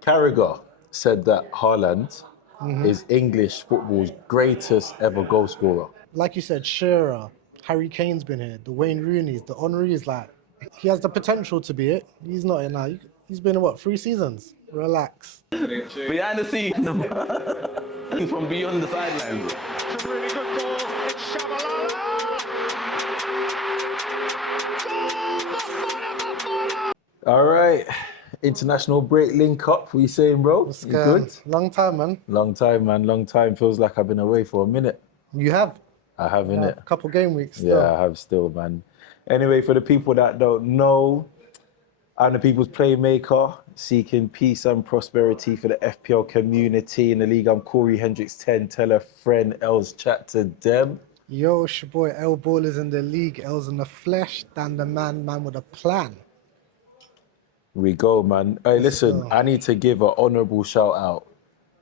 Carragher said that Haaland is English football's greatest ever goal scorer. Like you said, Shearer, Harry Kane's been here, the Wayne Rooney's, the Henry's, like, he has the potential to be it. He's not it now. He's been in, what, 3 seasons? Relax. Behind the scenes from Beyond The Sidelines. It's a really good ball. It's Shabalala. All right. International break link up. What you saying, bro? What's You going- good? Long time, man. Long time, man. Long time. Feels like I've been away for a minute. You have. I have, innit? A couple game weeks still. Yeah, I have still, man. Anyway, for the people that don't know, I'm the people's playmaker, seeking peace and prosperity for the FPL community in the league. I'm Corey Hendricks 10. Tell a friend, else chat to them. Yo, it's your boy L Ball is in the league. L's in the flesh. Dan the man with a plan. We go, man. Hey, listen, go. I need to give an honourable shout out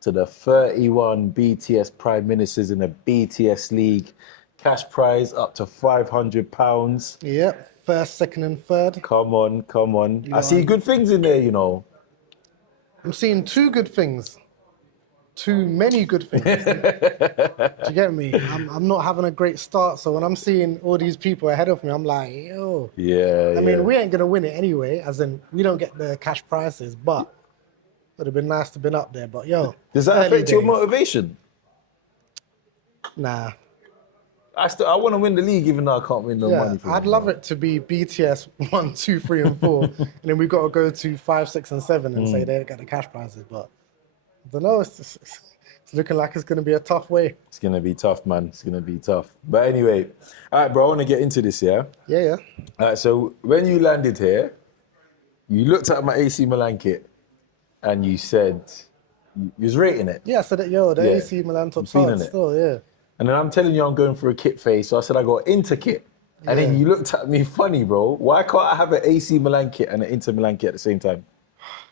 to the 31 BTS Prime Ministers in the BTS League. Cash prize up to £500. Yep. First, second, and third. Come on, come on. You I know, see good things in there, you know. I'm seeing 2 good things. Too many good things. Do you get me? I'm not having a great start, so when I'm seeing all these people ahead of me, I'm like, yo. Yeah, I mean, we ain't gonna win it anyway, as in we don't get the cash prizes, but it would have been nice to been up there. But yo, Does that early affect your days. motivation? Nah. I want to win the league even though I can't win no Yeah, money for I'd love it to be BTS 1, 2, 3, and 4, and then we got to go to 5, 6, and 7 and say they got the cash prizes. But I don't know. It's looking like it's gonna be a tough way. It's going to be tough, man. It's going to be tough. But anyway, all right, bro, I want to get into this, yeah? Yeah. All right, so when you landed here, you looked at my AC Milan kit and you said you was rating it. Yeah, so that the Yeah. AC Milan top I'm feeling cards it. still, yeah. And then I'm telling you I'm going for a kit phase, so I said I got Inter kit. And then you looked at me funny, bro. Why can't I have an AC Milan kit and an Inter Milan kit at the same time?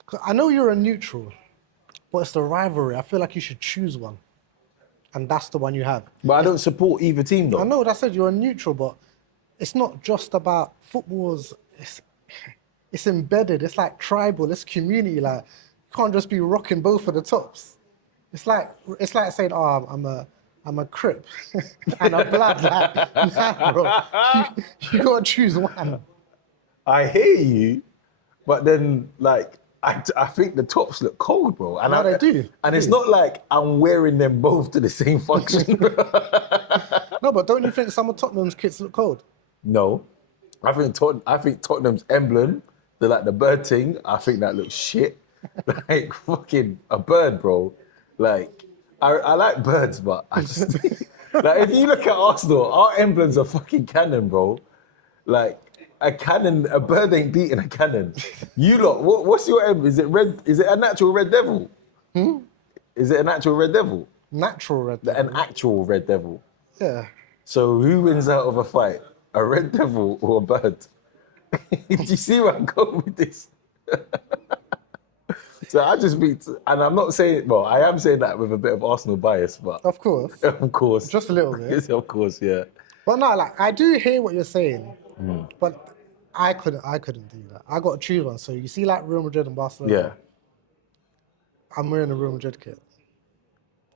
'Cause I know you're a neutral, but it's the rivalry. I feel like you should choose one, and that's the one you have. But I don't support either team, though. I know that said you're a neutral, but it's not just about football's. It's embedded. It's like tribal. It's community. Like you can't just be rocking both of the tops. It's like saying, "Oh, I'm a Crip and a Blood." Like, nah, bro, you gotta choose one. I hear you, but then, like, I think the tops look cold, bro. And No, they do. And it's not like I'm wearing them both to the same function. No, but don't you think some of Tottenham's kits look cold? No. I think Tottenham's emblem, the bird thing, I think that looks shit. Like, fucking a bird, bro. Like, I like birds, but I just... like, if you look at Arsenal, our emblems are fucking cannon, bro. Like, a cannon, a bird ain't beating a cannon. You lot, what's your emblem? Is it red? Is it a natural red devil? Is it an actual red devil? Natural red. An actual red devil. Yeah. So who wins out of a fight? A red devil or a bird? Do you see where I'm going with this? So I just beat, and I'm not saying, well, I am saying that with a bit of Arsenal bias, but Of course. of course. Just a little bit. Yes, of course, yeah. But no, like I do hear what you're saying, but I couldn't do that. I got to choose one. So you see, like Real Madrid and Barcelona. Yeah. I'm wearing a Real Madrid kit.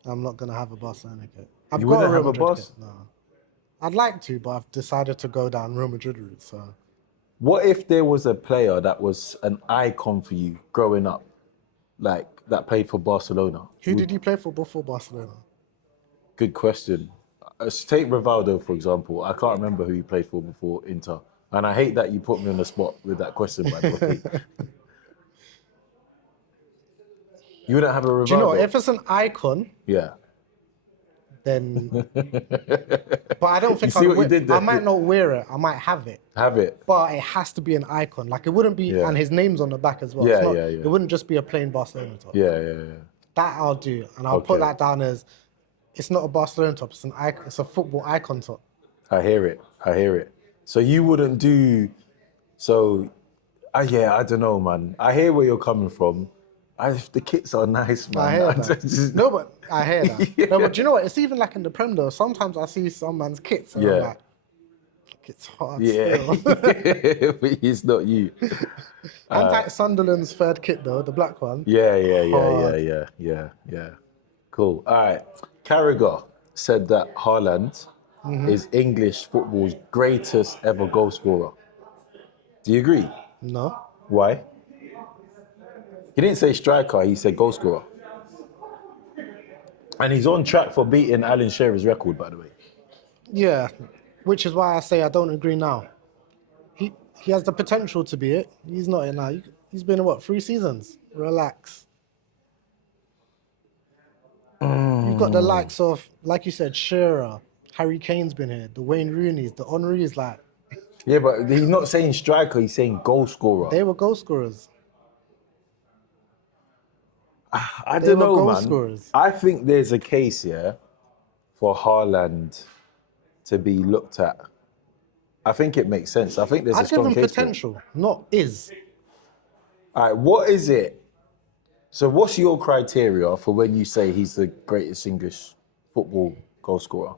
I'm not gonna have a Barcelona kit. I've You got a wouldn't Real have a Madrid Barca? kit. No. I'd like to, but I've decided to go down Real Madrid route. So What if there was a player that was an icon for you growing up, like that played for Barcelona? who did you play for before Barcelona? Good question. Take Rivaldo, for example. I can't remember who he played for before Inter. And I hate that you put me on the spot with that question, by the way. You wouldn't have a Rivaldo? Do you know, if it's an icon, Yeah. then... but I don't think see what you did there? I might not wear it. I might have it. Have it. But it has to be an icon. Like it wouldn't be, Yeah. and his name's on the back as well. Yeah, It's not, yeah, yeah. It wouldn't just be a plain Barcelona top. Yeah. That I'll do, and I'll put Okay. that down as it's not a Barcelona top. It's an icon. It's a football icon top. I hear it. So you wouldn't do, yeah, I don't know, man. I hear where you're coming from. If the kits are nice, man. I hear that. No, but I hear that. Yeah. No, but do you know what? It's even like in the Prem though. Sometimes I see some man's kits, and I'm Yeah. like, It's hard Yeah, still. but it's not you. Anti-Sunderland's third kit though, the black one. Yeah. Cool. All right. Carragher said that Haaland is English football's greatest ever goal scorer. Do you agree? No. Why? He didn't say striker, he said goal scorer. And he's on track for beating Alan Shearer's record, by the way. Yeah, which is why I say I don't agree now. He has the potential to be it. He's not it now. He's been in what, 3 seasons? Relax. You've got the likes of, like you said, Shearer, Harry Kane's been here, the Wayne Rooney's, the Henry's, like Yeah, but he's not saying striker, he's saying goal scorer. they were goal scorers. I They don't were know, goal man. scorers. I think there's a case here for Haaland to be looked at. I think it makes sense. I think there's I a give strong him case for it. potential, not is. All right, what is it? So what's your criteria for when you say he's the greatest English football goal scorer?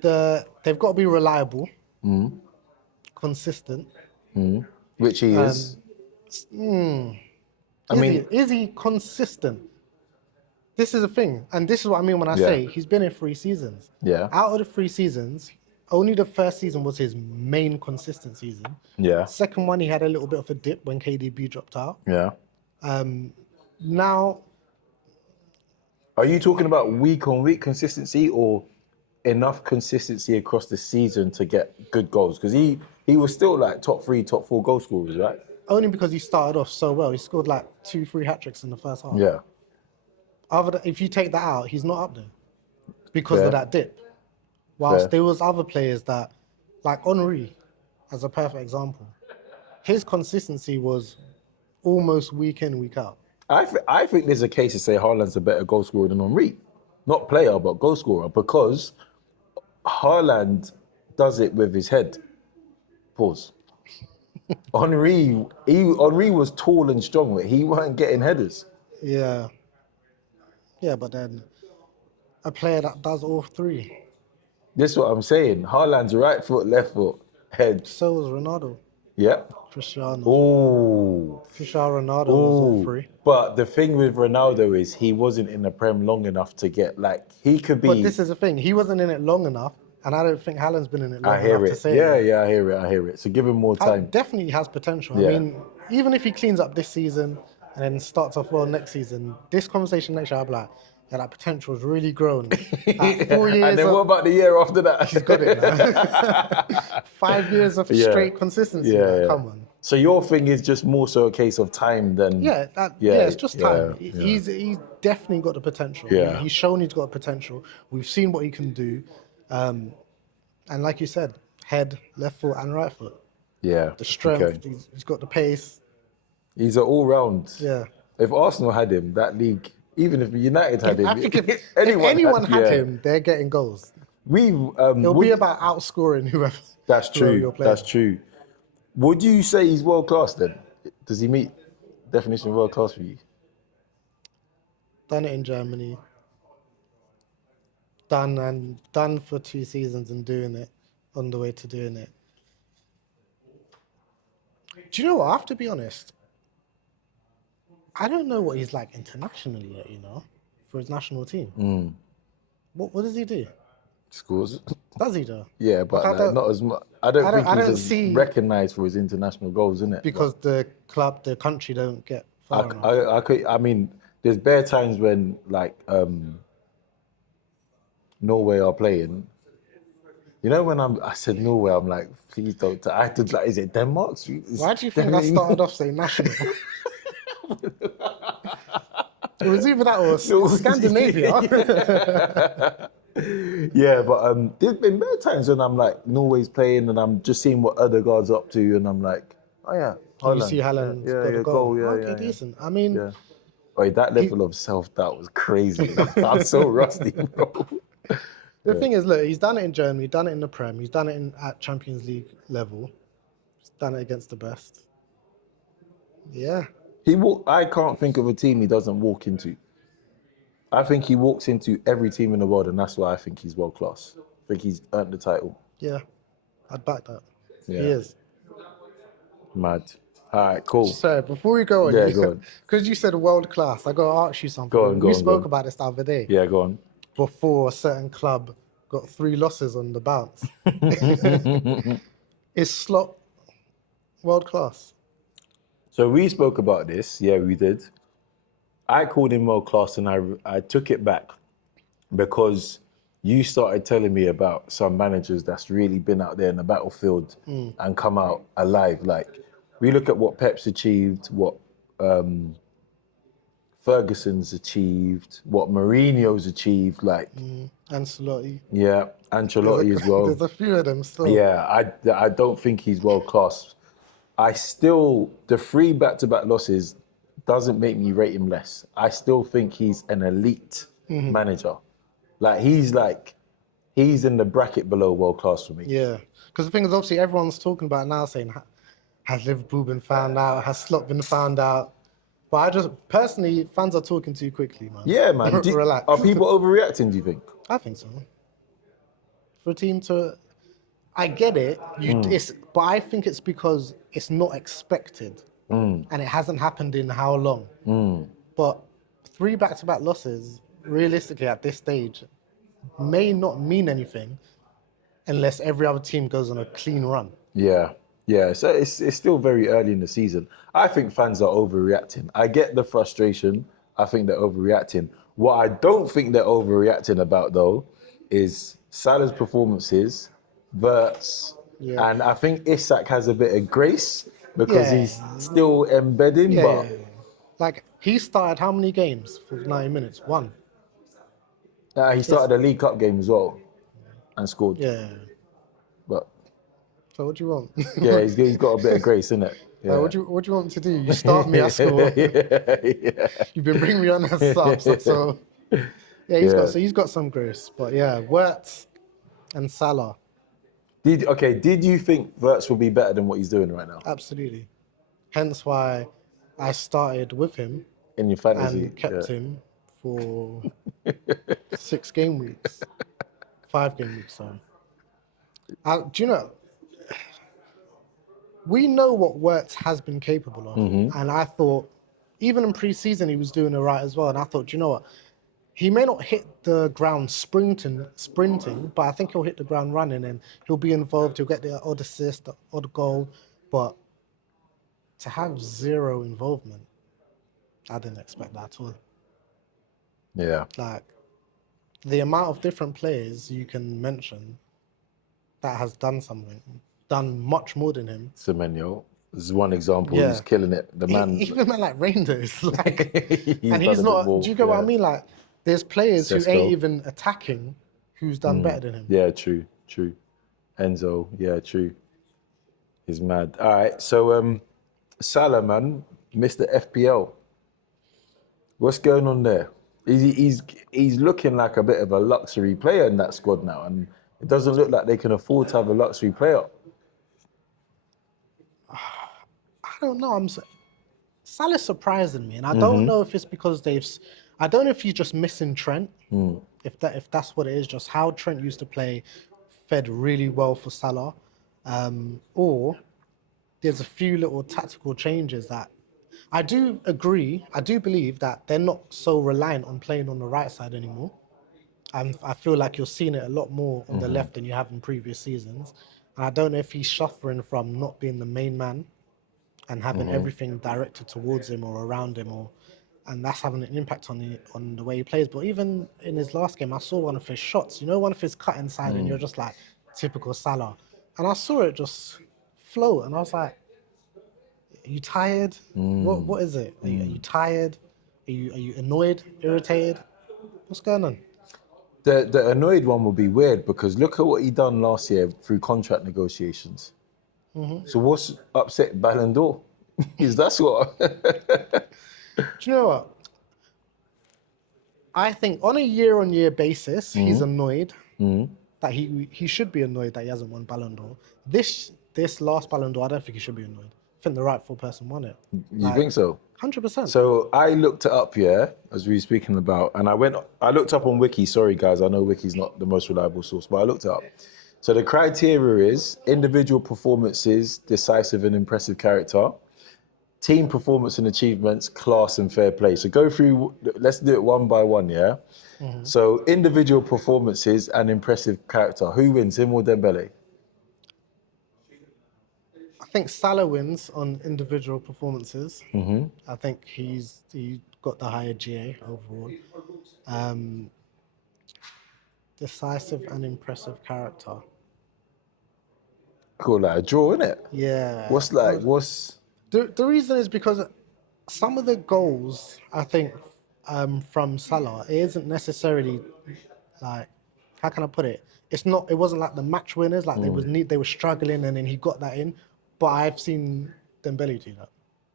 They've got to be reliable, Mm. consistent. Which he is. Is he consistent? This is the thing, and this is what I mean when I say he's been in 3 seasons. Yeah. Out of the 3 seasons, only the first season was his main consistent season. Yeah. Second one, he had a little bit of a dip when KDB dropped out. Yeah. Now, Are you talking about week-on-week consistency or enough consistency across the season to get good goals? Because he was still like top 3, top 4 goal scorers, right? only because he started off so well. He scored like 2-3 hat-tricks in the first half. Yeah. If you take that out, he's not up there because Fair. of that dip. Whilst Fair. there was other players that, like Henry, as a perfect example, his consistency was almost week in, week out. I think there's a case to say Haaland's a better goal scorer than Henry. Not player, but goal scorer, because Haaland does it with his head. Pause. Henry was tall and strong, but he weren't getting headers. Yeah. Yeah, but then a player that does all 3. This is what I'm saying. Haaland's right foot, left foot, head. So was Ronaldo. Yeah. Cristiano. Oh. Cristiano Ronaldo was all 3. But the thing with Ronaldo is he wasn't in the Prem long enough to get, like, he could be... But this is the thing. He wasn't in it long enough, and I don't think Haaland's been in it long I enough hear to it. say Yeah, that. I hear it. So give him more Haaland time. definitely has potential. Yeah. I mean, even if he cleans up this season and then starts off well next season, this conversation next year, I'll be like, yeah, that potential has really grown. Like 4 years And then of, what about the year after that? he's got it now. 5 years of Yeah. straight consistency. Yeah, like, yeah. come on. So your thing is just more so a case of time than... Yeah, it's just time. He's definitely got the potential. Yeah. He's shown he's got potential. We've seen what he can do. And like you said, head, left foot and right foot. Yeah. The strength, Okay. he's got the pace. He's an all-round. Yeah. If Arsenal had him, that league, even if United had him... I think if anyone had him, they're getting goals. It'll be about outscoring whoever. That's whoever true. you're playing. That's true. Would you say he's world class then? Does he meet definition of world class for you? Done it in Germany. Done for 2 seasons and doing it, on the way to doing it. Do you know what? I have to be honest. I don't know what he's like internationally yet, for his national team. What does he do? Scores. Does he though? Yeah, but Like, I not as much. I don't think don't he's see- recognised for his international goals, isn't it? Because the country don't get far enough. I mean, there's bare times when like Norway are playing. You know when I said Norway, I'm like, please don't. I had to like, is it Denmark? Why do you think I started off saying national? It was either that or Scandinavia. Yeah, but there's been many times when I'm like Norway's playing and I'm just seeing what other guys are up to and I'm like, oh yeah, You see Haaland's got a goal. Okay, decent. I mean, yeah. Wait, that level of self-doubt was crazy. I'm so rusty, bro. the thing is, look, he's done it in Germany, done it in the Prem, he's done it at Champions League level, he's done it against the best. Yeah. I can't think of a team he doesn't walk into. I think he walks into every team in the world, and that's why I think he's world class. I think he's earned the title. Yeah, I'd back that. Yeah. He is. Mad. All right, cool. So before we go on, Yeah, go on. because you said world class, I got to ask you something. Go on, go we on, go spoke on. about this the other day. Yeah, go on. Before a certain club got 3 losses on the bounce. Is Slot world class? So we spoke about this. Yeah, we did. I called him world class, and I took it back because you started telling me about some managers that's really been out there in the battlefield and come out alive. Like, we look at what Pep's achieved, what Ferguson's achieved, what Mourinho's achieved. Like, Ancelotti. yeah, Ancelotti as well. There's a few of them still. Yeah, I don't think he's world class. The 3 back-to-back losses doesn't make me rate him less. I still think he's an elite manager. He's in the bracket below world class for me. Yeah, because the thing is, obviously, everyone's talking about it now, saying, has Liverpool been found out? Has Slot been found out? But I just, personally, fans are talking too quickly, man. Yeah, man. Relax. Are people overreacting, do you think? I think so. For a team to, I get it, but I think it's because it's not expected. And it hasn't happened in how long? But 3 back-to-back losses, realistically at this stage, may not mean anything unless every other team goes on a clean run. Yeah. So it's still very early in the season. I think fans are overreacting. I get the frustration. I think they're overreacting. What I don't think they're overreacting about, though, is Salah's performances, Verts, and I think Isak has a bit of grace because he's still embedding. But Like, he started how many games for 90 minutes? 1. he started a League Cup game as well and scored. Yeah. But So what do you want? yeah, he's got a bit of grace, innit? Yeah. What do you want to do? You start me at score. You've been bringing me on as subs, so yeah, he's got some grace. But yeah, Wirtz and Salah. Did you think Verts will be better than what he's doing right now Absolutely. Hence why I started with him in your fantasy? and kept him for 6 game weeks. 5 game weeks, sorry. Do you know, we know what Wirtz has been capable of. And I thought, even in pre-season, he was doing it right as well. And I thought, do you know what? He may not hit the ground sprinting, but I think he'll hit the ground running and he'll be involved. He'll get the odd assist, the odd goal. But to have 0 involvement, I didn't expect that at all. Yeah. Like, the amount of different players you can mention that has done much more than him. Semenyo is one example. He's killing it. The man. Even a man like Reinders, like, and he's he's not. more, Do you get what I mean? Like, there's players who Sesko. ain't even attacking, who's done better than him. Yeah, true. Enzo, yeah, true. He's mad. All right, so Salah, man, Mr. FPL. What's going on there? He's looking like a bit of a luxury player in that squad now, and it doesn't look like they can afford to have a luxury player. I don't know. Salah's surprising me, and I don't know if it's because I don't know if he's just missing Trent. If that's what it is, just how Trent used to play, fed really well for Salah, or there's a few little tactical changes that I do agree. I do believe that they're not so reliant on playing on the right side anymore. I feel like you're seeing it a lot more on the left than you have in previous seasons. And I don't know if he's suffering from not being the main man and having everything directed towards him or around him, and that's having an impact on the way he plays. But even in his last game, I saw one of his shots, one of his cut inside, and you're just like, typical Salah. And I saw it just float, and I was like, are you tired? What is it? Are you tired? Are you annoyed, irritated? What's going on? The annoyed one will be weird because look at what he done last year through contract negotiations. So what's upset Ballon d'Or? That's what. Do you know what? I think on a year-on-year basis, he's annoyed that he should be annoyed that he hasn't won Ballon d'Or. This last Ballon d'Or, I don't think he should be annoyed. I think the rightful person won it. You think so? 100%. So I looked it up, as we were speaking about, and I looked up on Wiki. Sorry, guys, I know Wiki's not the most reliable source, but I looked it up. So the criteria is individual performances, decisive and impressive character, team performance and achievements, class and fair play. So go through, let's do it one by one, yeah? So individual performances and impressive character. Who wins, him or Dembele? I think Salah wins on individual performances. I think he got the higher GA overall. Decisive and impressive character. Cool, like a draw, innit? Yeah. What's... The reason is because some of the goals, I think, from Salah, it isn't necessarily like, how can I put it? It wasn't like the match winners, like they were struggling and then he got that in. But I've seen Dembele do that,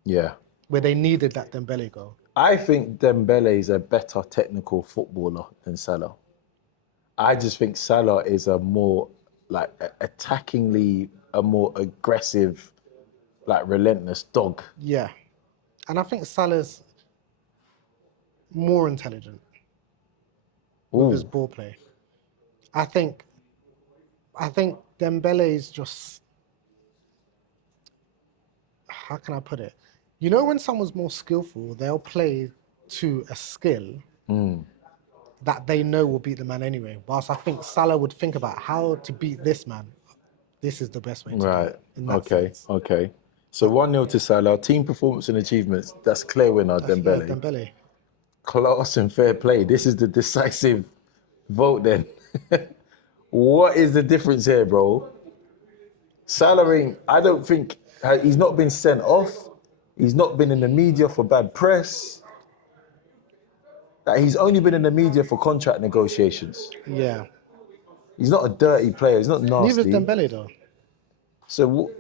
Yeah. where they needed that Dembele goal. I think Dembele is a better technical footballer than Salah. I just think Salah is a more, like, attackingly, a more aggressive, like, relentless dog. Yeah. And I think Salah's more intelligent with his ball play. I think Dembele is just, how can I put it? You know, when someone's more skillful, they'll play to a skill that they know will beat the man anyway. Whilst I think Salah would think about how to beat this man. This is the best way to do it. In that sense. Okay. So 1-0 to Salah. Team performance and achievements. That's clear winner, Dembele. Yeah, Dembele. Class and fair play. This is the decisive vote then. What is the difference here, bro? Salah, I don't think, he's not been sent off. He's not been in the media for bad press. He's only been in the media for contract negotiations. Yeah. He's not a dirty player. He's not nasty. Neither is Dembele though. So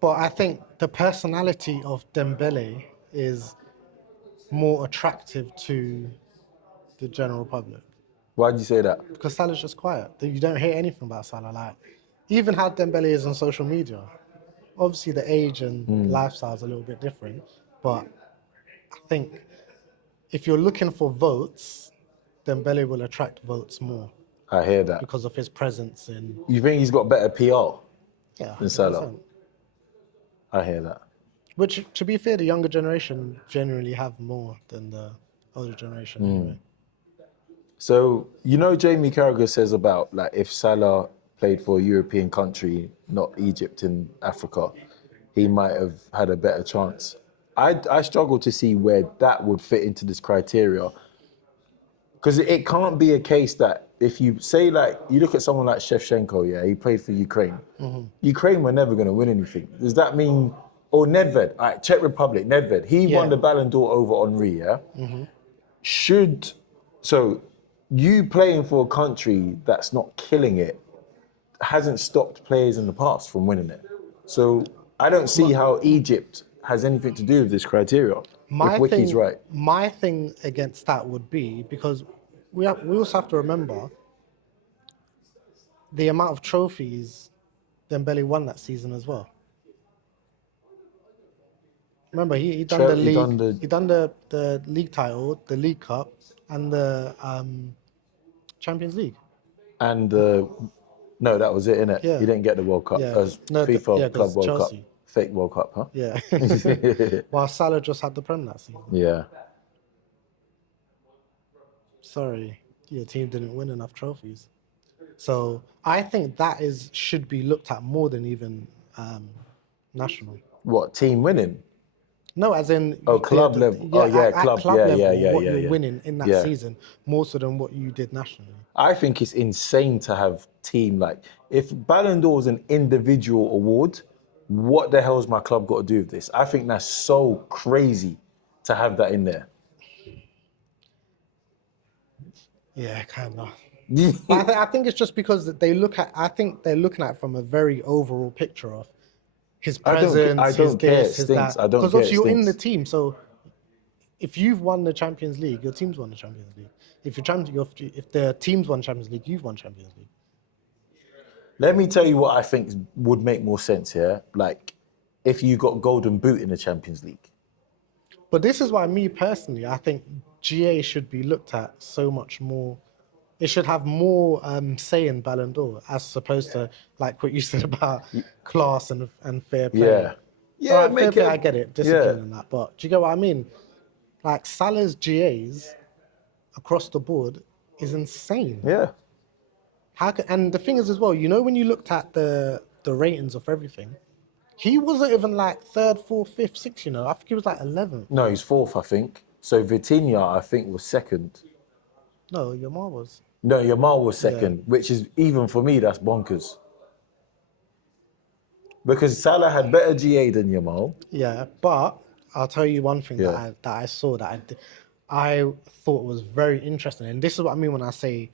But I think the personality of Dembele is more attractive to the general public. why did you say that? Because Salah's just quiet. You don't hear anything about Salah. Like, even how Dembele is on social media. Obviously, the age and lifestyle is a little bit different. But I think if you're looking for votes, Dembele will attract votes more I hear that. because of his presence in... You think he's got better PR Yeah, than Salah? 100%. I hear that. Which, to be fair, the younger generation generally have more than the older generation anyway. So, you know, Jamie Carragher says about, like, if Salah played for a European country, not Egypt and Africa, he might have had a better chance. I struggle to see where that would fit into this criteria. Because it can't be a case that if you say, like, you look at someone like Shevchenko, yeah, he played for Ukraine. Ukraine were never going to win anything. Does that mean, or Nedved, all right, Czech Republic, Nedved, he won the Ballon d'Or over Henry, yeah? So you playing for a country that's not killing it hasn't stopped players in the past from winning it. So I don't see how Egypt has anything to do with this criteria. If Wiki's right. My thing against that would be, because we also have to remember the amount of trophies Dembele won that season as well. Remember, he done the league. He done the league title, the League Cup, and the Champions League. And no, that was it, innit? Yeah. He didn't get the World Cup. Yeah. FIFA Club 'cause World Chelsea. Cup. Fake World Cup, huh? Yeah. While Salah just had the Prem that season. Yeah. Sorry, your team didn't win enough trophies. So I think that should be looked at more than even national. What, team winning? No, as in club level. Club. At club level, yeah. what you're winning in that season more so than what you did nationally. I think it's insane to have team, like, if Ballon d'Or is an individual award, what the hell has my club got to do with this? I think that's so crazy to have that in there. Yeah, kind of. I think it's just because they're looking at it from a very overall picture of his presence, I don't care, it his stinks. that. I don't Because care, obviously it you're in the stinks. team, so if you've won the Champions League, your team's won the Champions League. If the team's won Champions League, you've won Champions League. Let me tell you what I think would make more sense here. Like, if you got Golden Boot in the Champions League. But this is why, me personally, I think GA should be looked at so much more it should have more say in Ballon d'Or as opposed to like what you said about class and fair play. Yeah. Yeah, All right, fair make play, it. I get it, discipline Yeah. and that. But do you get what I mean? Like Salah's GAs across the board is insane. Yeah. And the thing is as well, you know, when you looked at the ratings of everything, he wasn't even like third, fourth, fifth, sixth. You know, I think he was like 11th. No, he's fourth, I think. So Vitinha, I think, was second. No, Yamal was. No, Yamal was second, which is, even for me, that's bonkers. Because Salah had better GA than Yamal. Yeah, but I'll tell you one thing Yeah. that I saw that I thought was very interesting, and this is what I mean when I say,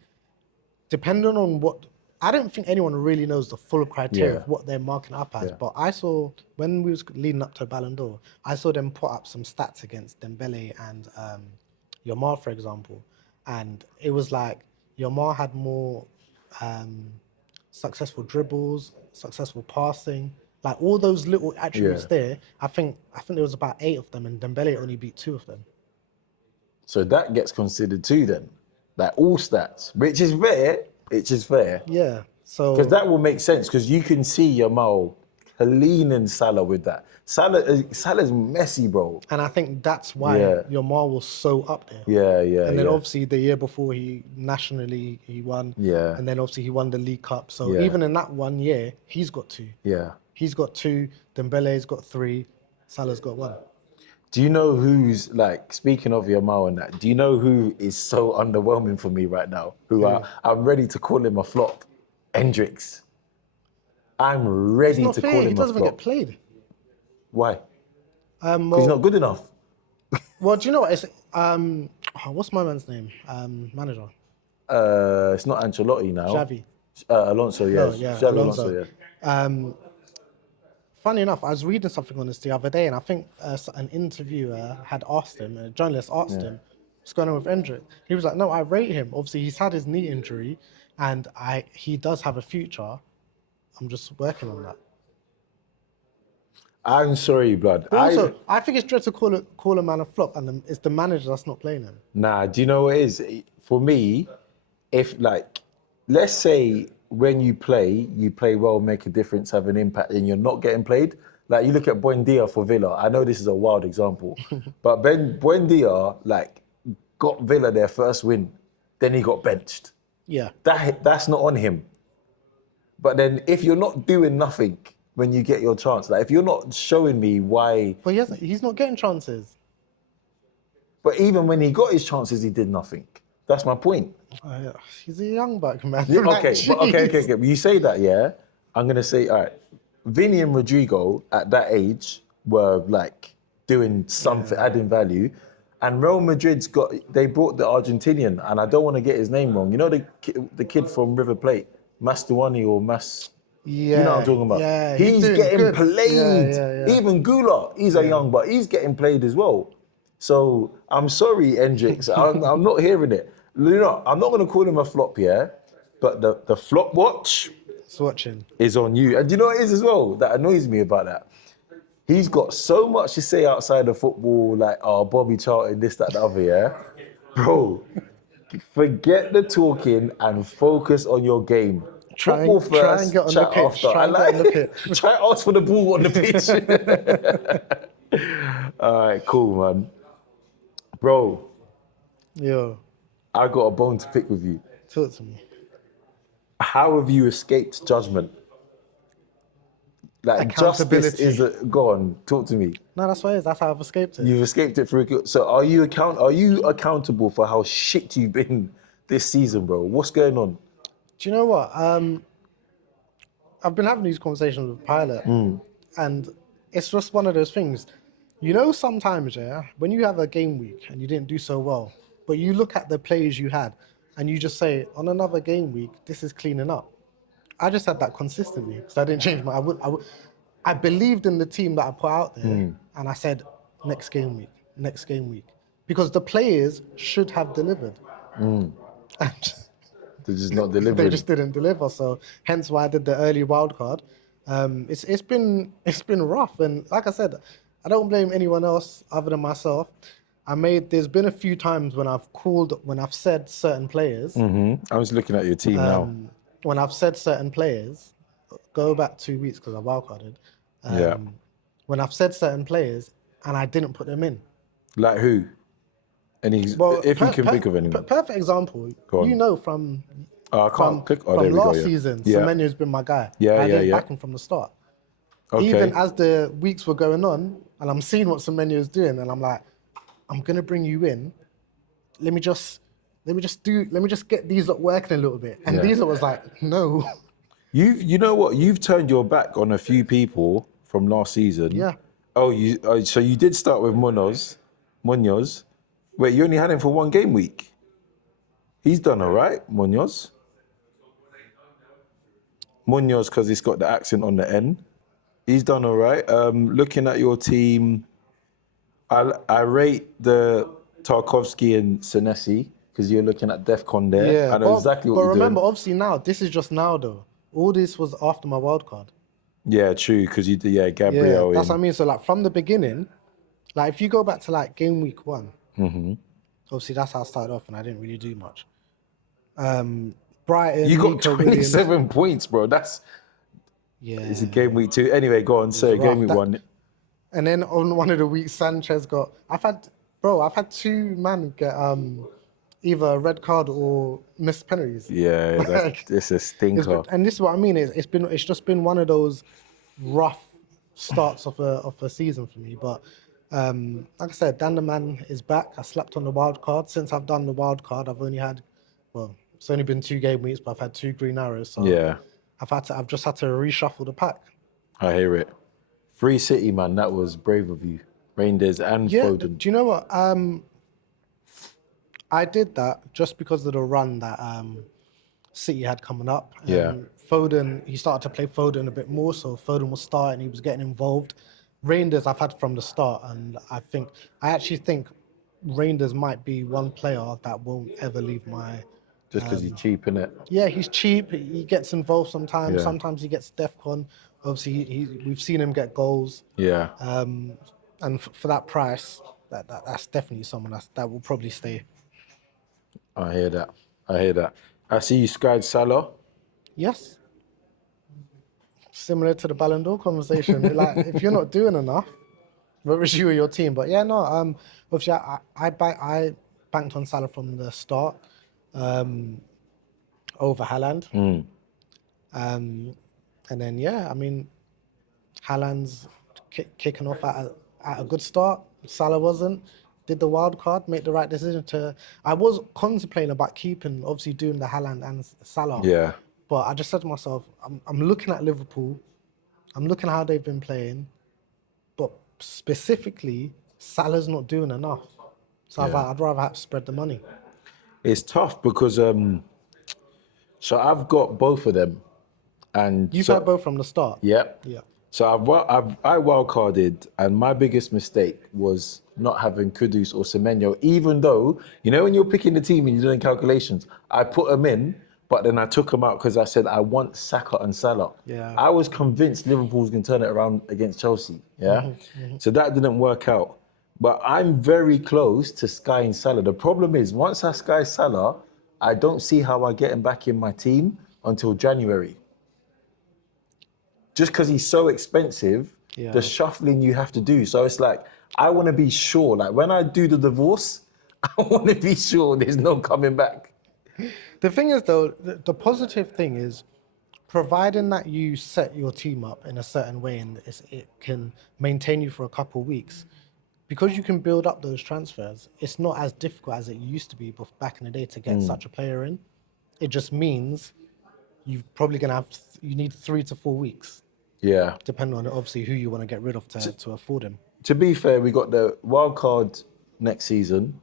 depending on what, I don't think anyone really knows the full criteria Yeah. of what they're marking up as. Yeah. But I saw when we was leading up to Ballon d'Or, I saw them put up some stats against Dembele and Yamal, for example, and it was like Yamal had more successful dribbles, successful passing, like all those little attributes Yeah. there. I think there was about 8 of them, and Dembele only beat 2 of them. So that gets considered too then. Like all stats, which is fair. Which is fair. Yeah. So Because that will make sense, because you can see Yamal cleaning Salah with that. Salah's messy, bro. and I think that's why Yeah. Yamal was so up there. Yeah, yeah, And then yeah. obviously the year before he nationally he won. Yeah. And then obviously he won the League Cup. So Yeah. even in that 1 year, he's got 2. Yeah. He's got 2. Dembele's got 3. Salah's got 1. Do you know who's, like, speaking of Yamal and that, do you know who is so underwhelming for me right now? I'm ready to call him a flop? Hendricks. I'm ready It's not to fair. call He him a doesn't even flop. get played. Why? Because Well, he's not good enough. well, do you know what? It's what's my man's name? Manager It's not Ancelotti now. Xavi. Alonso, yeah. No, yeah, Xabi Alonso. yeah. Funny enough, I was reading something on this the other day, and I think an interviewer had asked him, a journalist asked him, what's going on with Hendrick? He was like, no, I rate him. Obviously, he's had his knee injury, and he does have a future. I'm just working on that. I'm sorry, blood. But also, I think it's dreadful to call a man a flop, and it's the manager that's not playing him. Nah, do you know what it is? For me, if, like, let's say when you play well, make a difference, have an impact, and you're not getting played. Like, you look at Buendia for Villa. I know this is a wild example, but Buendia, like, got Villa their first win. Then he got benched. Yeah. That's not on him. But then if you're not doing nothing when you get your chance, like, if you're not showing me why... But he's not getting chances. But even when he got his chances, he did nothing. That's my point. Yeah. He's a young buck, man. Yeah, Like, okay. jeez. But you say that, yeah? I'm going to say, all right, Vinny and Rodrigo at that age were, like, doing something, adding value. And Real Madrid's they brought the Argentinian, and I don't want to get his name wrong. You know the kid from River Plate, Mastuani or Mas... Yeah. You know what I'm talking about? Yeah, he's doing getting good. played. Yeah. Even Gula, he's a young, but he's getting played as well. So I'm sorry, Hendricks. I'm not hearing it. You know, I'm not going to call him a flop, yeah? But the flop watch Swatching. is on you. And do you know what it is as well that annoys me about that? He's got so much to say outside of football, like, oh, Bobby Charlton, this, that, the other, yeah? Bro, forget the talking and focus on your game. Try Football and first, get on chat the pitch. after. Try and get on the pitch. Try and ask for the ball on the pitch. All right, cool, man. Bro, Yo, I got a bone to pick with you. talk to me. How have you escaped judgment? Like, justice Accountability. is go on, talk to me. No, that's what it is. That's how I've escaped it. You've escaped it through. So are you accountable for how shit you've been this season, bro? What's going on? Do you know what? I've been having these conversations with Pilot, and it's just one of those things. You know, sometimes, yeah, when you have a game week and you didn't do so well, but you look at the plays you had and you just say, on another game week, this is cleaning up. I just had that consistently because I didn't change my. I believed in the team that I put out there, and I said, next game week, because the players should have delivered. And They're just not they delivering. just didn't deliver. So hence why I did the early wild card. It's been rough, and like I said, I don't blame anyone else other than myself. There's been a few times when I've said certain players, I was looking at your team now. when I've said certain players, go back 2 weeks because I wildcarded. Yeah. When I've said certain players and I didn't put them in. Like who? If you can think of anyone. Perfect example. Go on. You know from I can't click. Oh, from there we go. last Yeah. season, Yeah. Semenyo's been my guy. Yeah, I didn't yeah. back him from the start. Okay. Even as the weeks were going on, and I'm seeing what Semenyo's doing, and I'm like, I'm gonna bring you in. Let me just get these lot working a little bit. And Yeah. these lot was like, no. You know what? You've turned your back on a few people from last season. Yeah. Oh, so you did start with Munoz. Wait, you only had him for one game week. He's done all right, Munoz. Because he's got the accent on the end. He's done all right. Looking at your team, I rate the Tarkovsky and Senesi because you're looking at DEFCON there. Yeah. I know exactly what but you're remember, doing. obviously now, this is just now though. All this was after my wild card. Yeah, true, because you did, Yeah, Gabriel. that's what I mean. So like from the beginning, like if you go back to like game week 1, obviously that's how I started off and I didn't really do much. Brighton, You got Nico 27 points, bro. It's a game week 2. Anyway, go on. Say game week 1. And then on one of the weeks, Sanchez got. I've had 2 men get either a red card or missed penalties. Yeah, it's a stinker. And this is what I mean. It's just been one of those rough starts of a season for me. But like I said, Dan the Man is back. I slept on the wild card. Since I've done the wild card, I've only had, it's only been 2 game weeks, but I've had 2 green arrows. So Yeah, I've just had to reshuffle the pack. I hear it. Free City, man. That was brave of you. Reinders and Yeah, Foden. do you know what? I did that just because of the run that City had coming up. Yeah. Foden, he started to play Foden a bit more, so Foden was starting, he was getting involved. Reinders I've had from the start, and I actually think Reinders might be one player that won't ever leave my... Just because he's cheap, innit? Yeah, he's cheap, he gets involved sometimes, Yeah. sometimes he gets DEFCON. Obviously, we've seen him get goals. Yeah. And for that price, that's definitely someone that will probably stay. I hear that. I see you scried Salah. Yes. Similar to the Ballon d'Or conversation. Like, if you're not doing enough, whether it's you or your team. But yeah, no. Obviously, I banked on Salah from the start over Haaland. And then yeah, I mean, Haaland's kicking off at a good start. Salah wasn't. Did the wild card, make the right decision to... I was contemplating about keeping, obviously doing the Haaland and Salah. Yeah. But I just said to myself, I'm looking at Liverpool. I'm looking at how they've been playing. But specifically, Salah's not doing enough. So I was like, I'd rather have to spread the money. It's tough because... so I've got both of them. And You've had both from the start. Yep. Yeah. So I wildcarded, and my biggest mistake was not having Kudus or Semenyo, even though, you know, when you're picking the team and you're doing calculations, I put them in, but then I took them out because I said I want Saka and Salah. Yeah. I was convinced Liverpool was going to turn it around against Chelsea, yeah? So that didn't work out. But I'm very close to Sky and Salah. The problem is, once I Sky Salah, I don't see how I get him back in my team until January. Just because he's so expensive, the shuffling you have to do. So it's like, I want to be sure. Like when I do the divorce, I want to be sure there's no coming back. The thing is, though, the positive thing is, providing that you set your team up in a certain way and it can maintain you for a couple of weeks, because you can build up those transfers, it's not as difficult as it used to be back in the day to get such a player in. It just means you're probably going to have, you need 3 to 4 weeks. Yeah. Depending on obviously who you want to get rid of to afford him. To be fair, we got the wild card next season.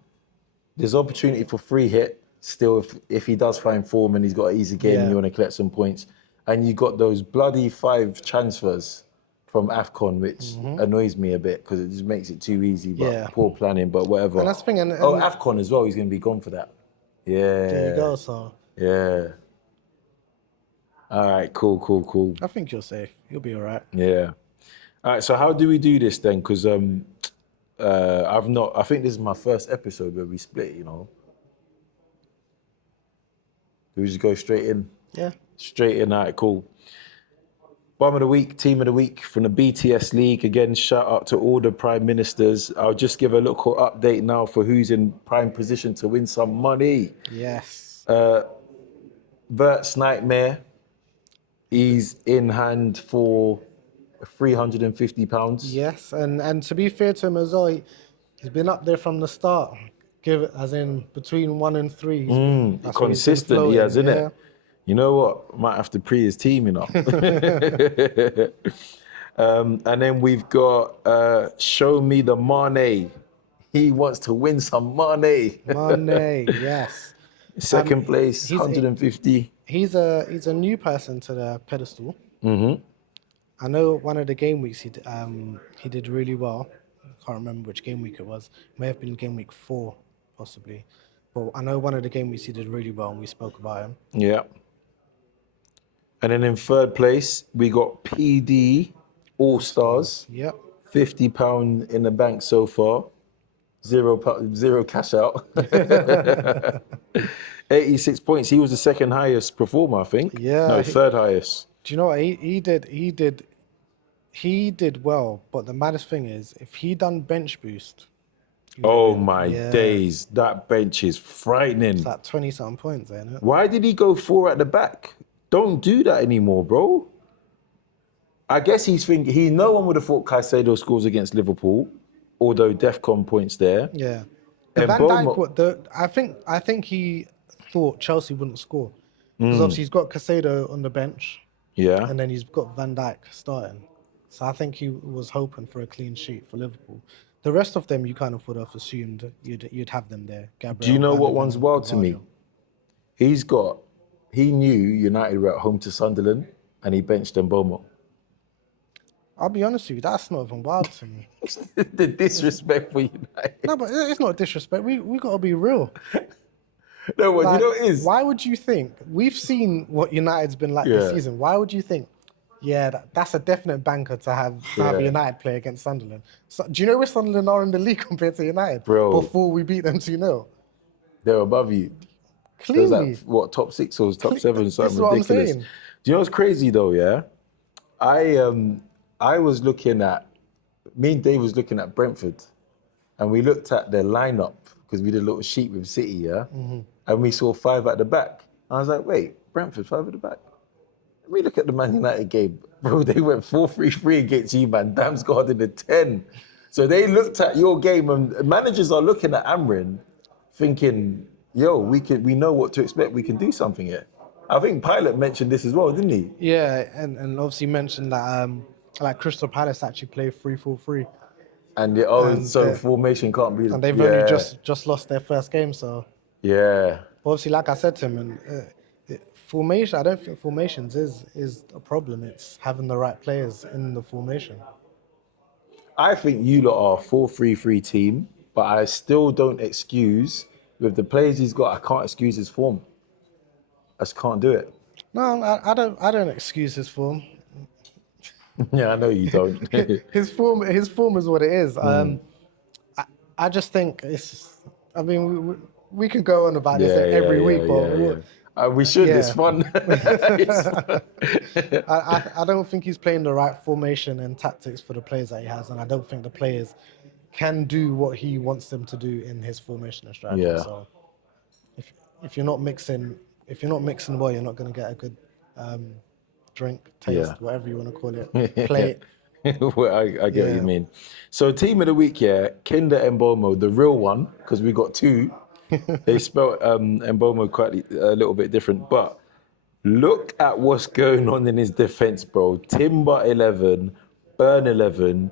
There's opportunity for free hit still if he does find form and he's got an easy game and you want to collect some points. And you got those bloody 5 transfers from AFCON, which annoys me a bit because it just makes it too easy. But poor planning, but whatever. And that's the thing. And AFCON as well. He's going to be gone for that. Yeah. There you go. So. Yeah. All right, cool. I think you're safe. You'll be all right. Yeah. All right, so how do we do this then? Because I think this is my first episode where we split, you know. Do we just go straight in? Yeah. Straight in, all right, cool. Bum of the week, team of the week from the BTS League. Again, shout out to all the prime ministers. I'll just give a local update now for who's in prime position to win some money. Yes. Vert's Nightmare. He's in hand for £350. Yes, and to be fair to him as well, he's been up there from the start. Give it as in between 1 and 3. That's where he's been Consistent, he has, floating, innit? You know what? Might have to pre his team, you know. And then we've got Show Me the Mane. He wants to win some money. Mane, yes. Second place, 150. He's a new person to the pedestal. Mm-hmm. I know one of the game weeks he did really well. I can't remember which game week it was. It may have been game week 4, possibly. But I know one of the game weeks he did really well, and we spoke about him. Yeah. And then in third place, we got PD All Stars. Yep. £50 in the bank so far. Zero cash out. 86 points. He was the second highest performer, I think. Yeah. No, third highest. Do you know what he did well, but the maddest thing is if he done bench boost. Oh my days. That bench is frightening. It's like 20-something points, ain't it? Why did he go 4 at the back? Don't do that anymore, bro. I guess he's thinking, no one would have thought Caicedo scores against Liverpool, although DEFCON points there. Yeah. And Van Dijk, I think he thought Chelsea wouldn't score. Because obviously he's got Caicedo on the bench. Yeah. And then he's got Van Dijk starting. So I think he was hoping for a clean sheet for Liverpool. The rest of them you kind of would have assumed you'd have them there. Gabriel, Do you know what Gundogan, one's wild to me? He knew United were at home to Sunderland and he benched Mbomo. I'll be honest with you, that's not even wild to me. The disrespect for United. No, but it's not disrespect. We got to be real. No, what Like, do you know what it is? why would you think? We've seen what United's been like this season. Why would you think? Yeah, that's a definite banker to have United play against Sunderland. So, do you know where Sunderland are in the league compared to United? Bro. Before we beat them 2-0. They're above you. Clearly. There's like, what, top 6 or top 7, This something is what I'm ridiculous. saying. Do you know what's crazy though, yeah? I was looking at, me and Dave was looking at Brentford and we looked at their lineup because we did a little sheet with City, yeah? Mm-hmm. And we saw 5 at the back. I was like, wait, Brentford, 5 at the back? Let me look at the Man United game. Bro, they went 4-3-3 against you, man. Damsgaard in the 10. So they looked at your game and managers are looking at Amrin thinking, yo, we know what to expect. We can do something here. I think Pilot mentioned this as well, didn't he? Yeah, and obviously mentioned that like Crystal Palace actually play 3-4-3. And formation can't be... And they've only just lost their first game, so... Yeah. Obviously, like I said to him, formation, I don't think formations is a problem. It's having the right players in the formation. I think you lot are a 4-3-3 team, but I still don't excuse, with the players he's got, I can't excuse his form. I just can't do it. No, I don't excuse his form. Yeah, I know you don't. His form is what it is. I just think it's. I mean, we can go on about this every week, but we should. It's fun. I don't think he's playing the right formation and tactics for the players that he has, and I don't think the players can do what he wants them to do in his formation and strategy. Yeah. So if you're not mixing well, you're not going to get a good drink, taste, whatever you want to call it, plate. Well, I get what you mean. So team of the week, Kinder Mbomo, the real one, because we got 2. They spelled Mbomo quite a little bit different, but look at what's going on in his defense, bro. Timber 11, Burn 11,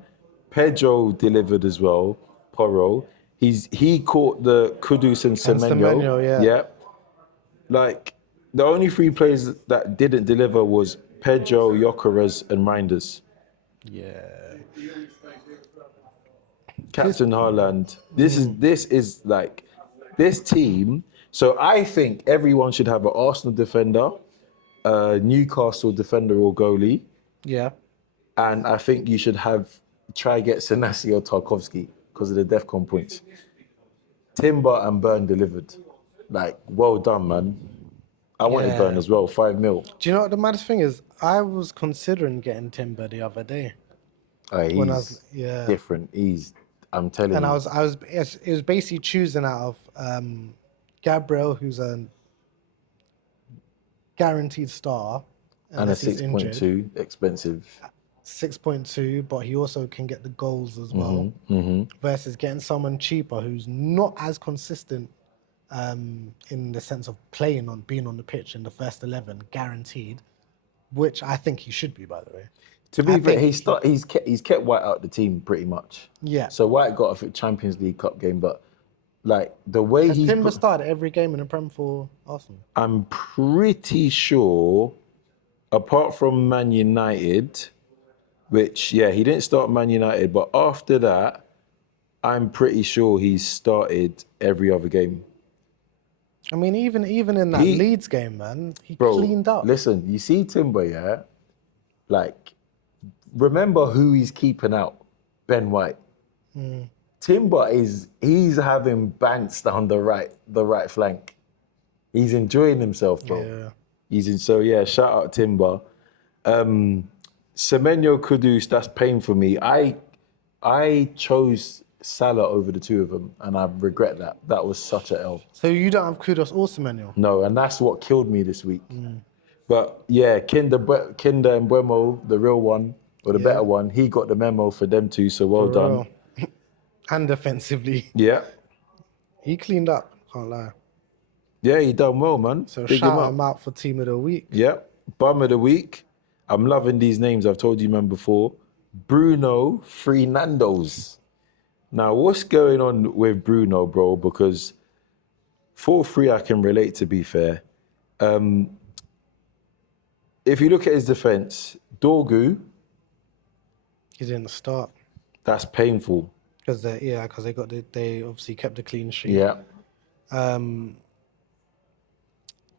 Pedro delivered as well, Porro. He caught the Kudus and Semenyo. Yeah. Like, the only 3 players that didn't deliver was Pedro, Gyökeres, and Reinders. Yeah. Captain Haaland. This is like this team. So I think everyone should have an Arsenal defender, a Newcastle defender or goalie. Yeah. And I think you should try get Senesi or Tarkowski. because of the DEFCON points. Timber and Burn delivered. Like, well done, man. I wanted Yeah. Burn as well, 5 mil. Do you know what the maddest thing is? I was considering getting Timber the other day. When I was- He's yeah. different. I'm telling And you. it was basically choosing out of Gabriel, who's a guaranteed star, And a unless he's injured. 6.2, expensive. 6.2, but he also can get the goals as well. Mm-hmm. Versus getting someone cheaper who's not as consistent in the sense of being on the pitch in the first 11, guaranteed, which I think he should be, by the way. To be I fair, think he's kept White out the team pretty much. Yeah. So White got a Champions League Cup game, but like the way Has he, Timber started every game in the Prem for Arsenal? I'm pretty sure, apart from Man United, which he didn't start Man United, but after that, I'm pretty sure he's started every other game. I mean, even in that Leeds game, man, he Bro, cleaned up. listen, you see Timber, like, remember who he's keeping out? Ben White. Timber he's having bants down the right flank. He's enjoying himself, bro. Yeah. Shout out Timber. Semenyo Kudus, that's pain for me. I chose Salah over the two of them, and I regret that. That was such a L. So you don't have Kudos or Semenyo? No, and that's what killed me this week. But yeah, Kinder and Buemo, the real one, or the better one, he got the memo for them two, so well done. Real. And defensively. Yeah. He cleaned up, can't lie. Yeah, he done well, man. So Big shout him out for Team of the Week. Yeah. Bum of the Week. I'm loving these names. I've told you, man, before. Bruno Fernandes. Now, what's going on with Bruno, bro? Because 4-3, I can relate, to be fair. If you look at his defence, Dorgu, He didn't start. that's painful. Because they obviously kept the clean sheet. Yeah.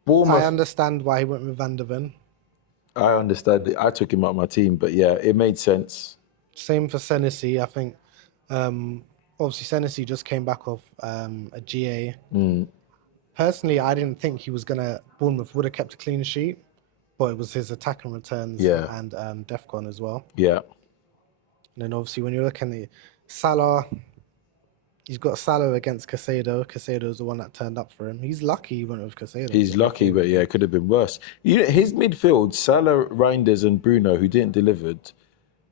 Bournemouth, I understand why he went with Van der Ven. I understand it. I took him out of my team, but yeah, it made sense. Same for Senesi. I think obviously Senesi just came back off a GA. Personally, I didn't think Bournemouth would have kept a clean sheet, but it was his attack and returns and DEFCON as well. Yeah. And then obviously when you're looking at Salah, he's got Salah against Caicedo. Caicedo's the one that turned up for him. He's lucky he went with Caicedo. He's lucky, but yeah, it could have been worse. His midfield, Salah, Reinders, and Bruno, who didn't deliver,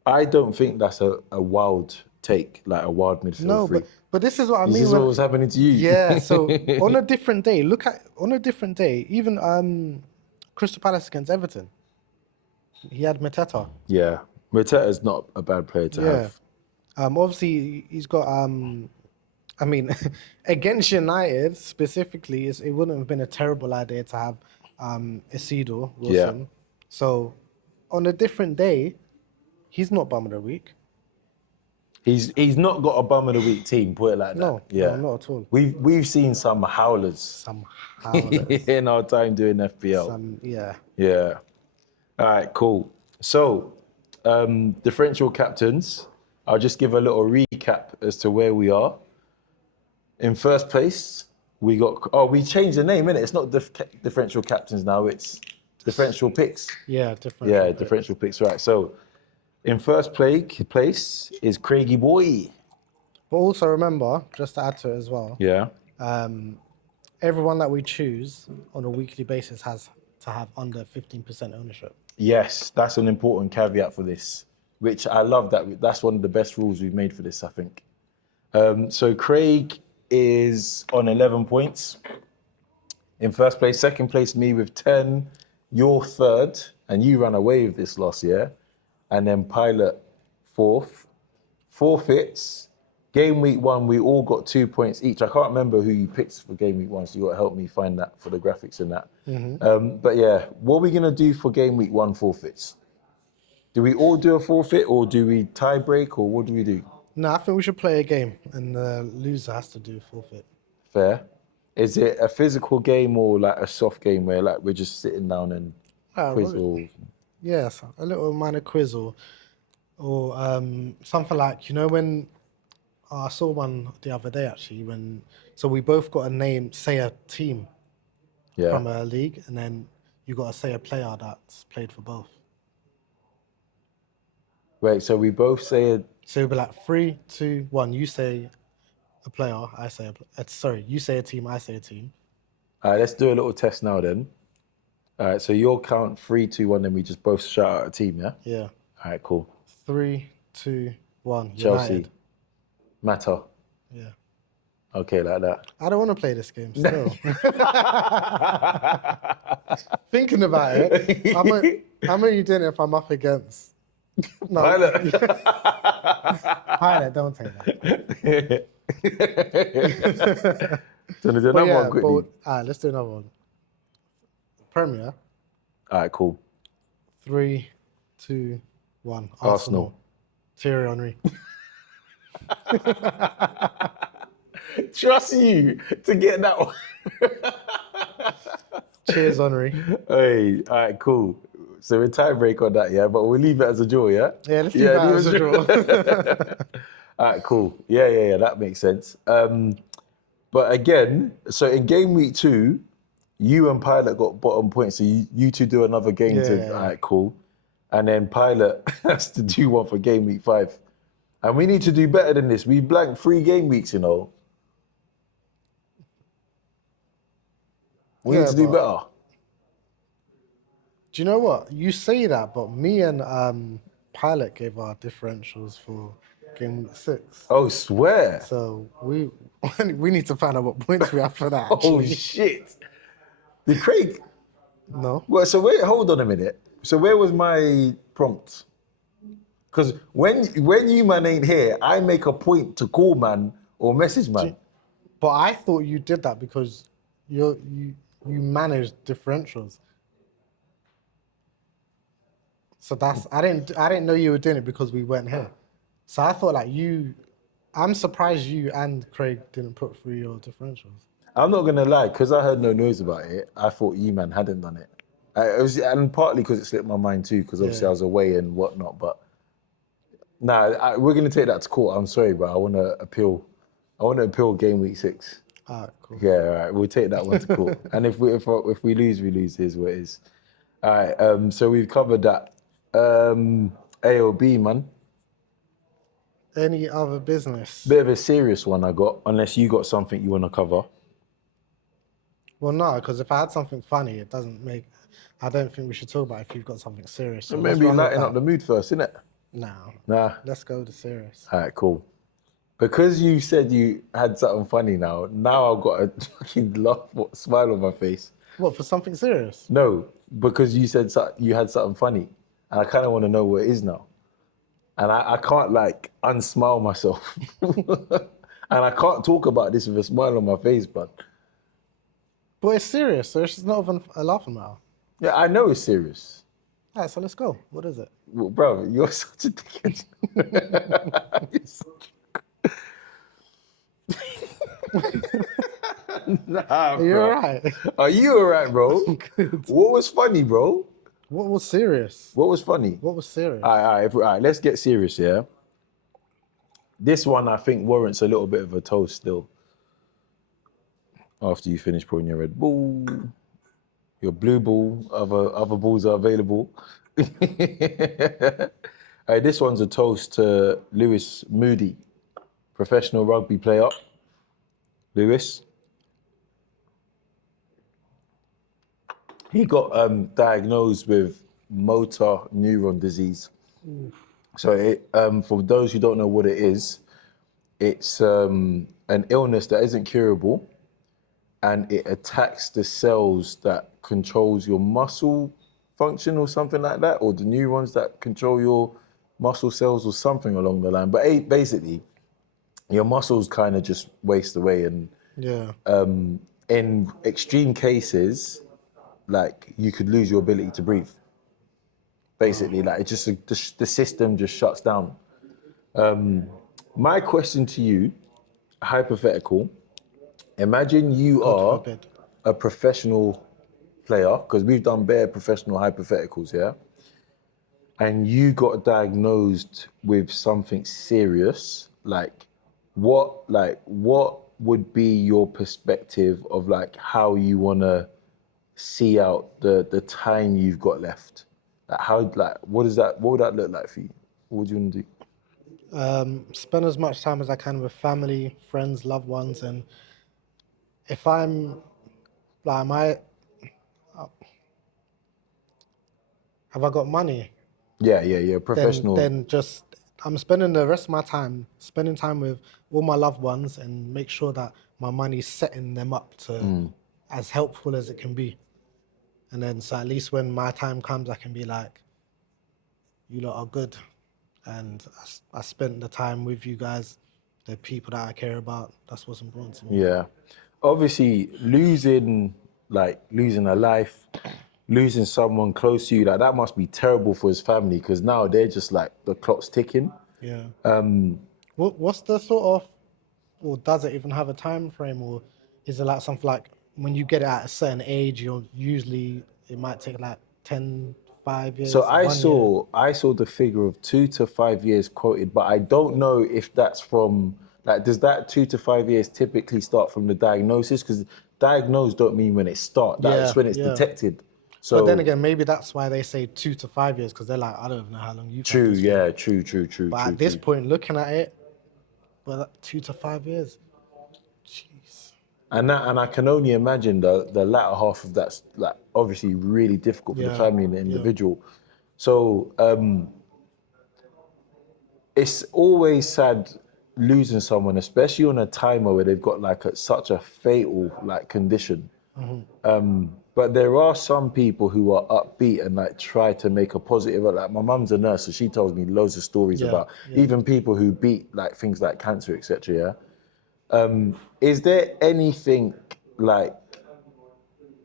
I don't think that's a wild take, like a wild midfield. No, three. but this is what I mean. This is what was happening to you. Yeah, so on a different day, even Crystal Palace against Everton, he had Mateta. Yeah. Mateta's not a bad player to have. Obviously, he's got, I mean, against United specifically, it wouldn't have been a terrible idea to have Isidore Wilson. Yeah. So on a different day, he's not bum of the week. He's not got a bum of the week team, put it like that. No, not at all. We've seen some howlers Some howlers. in our time doing FPL. Yeah. All right, cool. So, differential captains. I'll just give a little recap as to where we are. In first place, we changed the name, innit? It's not differential captains now, it's differential picks. Yeah, different. Differential picks, right. So, in first place is Craigie Boy. But also remember, just to add to it as well, Yeah. everyone that we choose on a weekly basis has to have under 15% ownership. Yes, that's an important caveat for this, which I love that. That's one of the best rules we've made for this, I think. So Craig is on 11 points. In first place. Second place, me with 10. You're third, and you ran away with this last year. And then Pilot fourth. Forfeits. Game week 1, we all got 2 points each. I can't remember who you picked for game week 1, so you got to help me find that for the graphics and that. But yeah, what are we going to do for game week 1 forfeits? Do we all do a forfeit, or do we tie break, or what do we do? No, I think we should play a game, and the loser has to do forfeit. Fair. Is it a physical game or like a soft game where like we're just sitting down and quiz or... Yes, a little minor quiz or something like, when I saw one the other day actually so we both got a name, say a team Yeah. from a league, and then you got to say a player that's played for both. Wait, so we both say it. So it'll be like 3, 2, 1. You say a player, I say you say a team, I say a team. All right, let's do a little test now then. All right, so you'll count 3, 2, 1, then we just both shout out a team, yeah? Yeah. All right, cool. 3, 2, 1. Chelsea. United. Matter. Yeah. Okay, like that. I don't want to play this game still. Thinking about it, how many you doing if I'm up against? No. Pilot. Pilot, don't take that. So let's do But another yeah, one quickly. let's do another one. Premier. All right, cool. 3, 2, 1. Arsenal. Thierry Henry. Trust you to get that one. Cheers, Henry. Hey, all right, cool. So we're tie break on that, yeah? But we'll leave it as a draw, yeah? Yeah, let's leave that as a draw. All right, cool. Yeah, that makes sense. But again, so in game week 2, you and Pilot got bottom points. So you two do another game Yeah. All right, cool. And then Pilot has to do one for game week 5. And we need to do better than this. We blanked 3 game weeks, you know. We need to do better. Do you know what? You say that, but me and Pilot gave our differentials for game week 6. Oh, swear. So we need to find out what points we have for that. Oh, Actually. shit. Did Craig... No. Well, so wait, hold on a minute. So where was my prompt? Because when you man ain't here, I make a point to call man or message man. But I thought you did that because you manage differentials. So that's I didn't know you were doing it because we weren't here. So I thought I'm surprised you and Craig didn't put through your differentials. I'm not gonna lie, because I heard no noise about it. I thought you man hadn't done it. And partly because it slipped my mind too, because obviously I was away and whatnot. But we're gonna take that to court. I'm sorry, but I want to appeal. I want to appeal game week 6. All right, cool. Yeah, all right. We'll take that one to court. And if we lose, we lose. Here's what it is. All right. So we've covered that. AOB, man. Any other business? Bit of a serious one I got, unless you got something you want to cover. Well, no, because if I had something funny, it doesn't make. I don't think we should talk about it if you've got something serious. So Maybe lighten up the mood first, innit? No. Nah. Let's go to serious. All right, cool. Because you said you had something funny now I've got a fucking smile on my face. What, for something serious? No, because you said you had something funny. And I kind of want to know what it is now. And I can't, unsmile myself. And I can't talk about this with a smile on my face, but... But it's serious, so it's not even a laughing matter. Yeah, I know it's serious. All right, so let's go. What is it? Well, bro, you're such a dickhead. Nah, Are you bro. all right? Are you all right, bro? Good. What was funny, bro? What was serious? What was funny? What was serious? All right, let's get serious, yeah? This one, I think, warrants a little bit of a toast still. After you finish pouring your Red Bull, your blue ball, other balls are available. All right, this one's a toast to Lewis Moody, professional rugby player. Lewis. He got diagnosed with motor neuron disease. So for those who don't know what it is, it's an illness that isn't curable, and it attacks the cells that controls your muscle function or something like that, or the neurons that control your muscle cells or something along the line. But basically, your muscles kind of just waste away, and Yeah. in extreme cases, you could lose your ability to breathe. Basically, it just the system just shuts down. My question to you, hypothetical. Imagine you are forbid. a professional player, because we've done bare professional hypotheticals, yeah? And you got diagnosed with something serious, like what would be your perspective of like how you wanna see out the time you've got left? Like what would that look like for you? What would you wanna do? Spend as much time as I can with family, friends, loved ones, and if I'm like, have I got money? Yeah, Then professional. then just I'm spending the rest of my time spending time with all my loved ones and make sure that my money's setting them up to as helpful as it can be. And then so at least when my time comes, I can be like, you lot are good. And I spent the time with you guys, the people that I care about. That's what's important to me. Yeah. Obviously, losing a life, losing someone close to you, like that must be terrible for his family because now they're just like the clock's ticking. Yeah. What's the sort of, or does it even have a time frame, or is it like something like when you get it at a certain age, it might take like 10, 5 years, So 1 year? I saw the figure of 2 to 5 years quoted, but I don't know if that's from like does that 2 to 5 years typically start from the diagnosis? Because diagnosed don't mean when it starts, that's when it's Yeah. detected. But then So again, maybe that's why they say 2 to 5 years, because they're like, I don't even know how long you've had true, this for. yeah, true. But at this point, looking at it, well, 2 to 5 years, jeez. And I can only imagine the latter half of that's like obviously really difficult for the Yeah, family and the yeah. individual. So it's always sad losing someone, especially on a timer where they've got like such a fatal like condition. But there are some people who are upbeat and like try to make a positive. Like my mum's a nurse, so she tells me loads of stories Yeah, about yeah. even people who beat like things like cancer, etc. Yeah. Is there anything like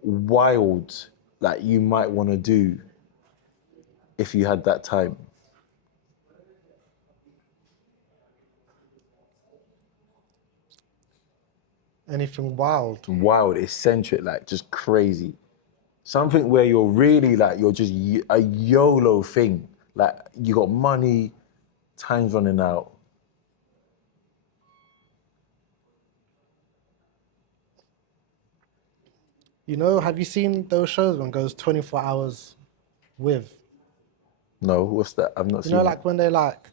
wild like you might want to do if you had that time? Anything wild? Wild, eccentric, like just crazy. Something where you're really like you're just a YOLO thing. Like you got money, time's running out. Have you seen those shows when it goes 24 hours with? No, what's that? I've not seen it. Like when they like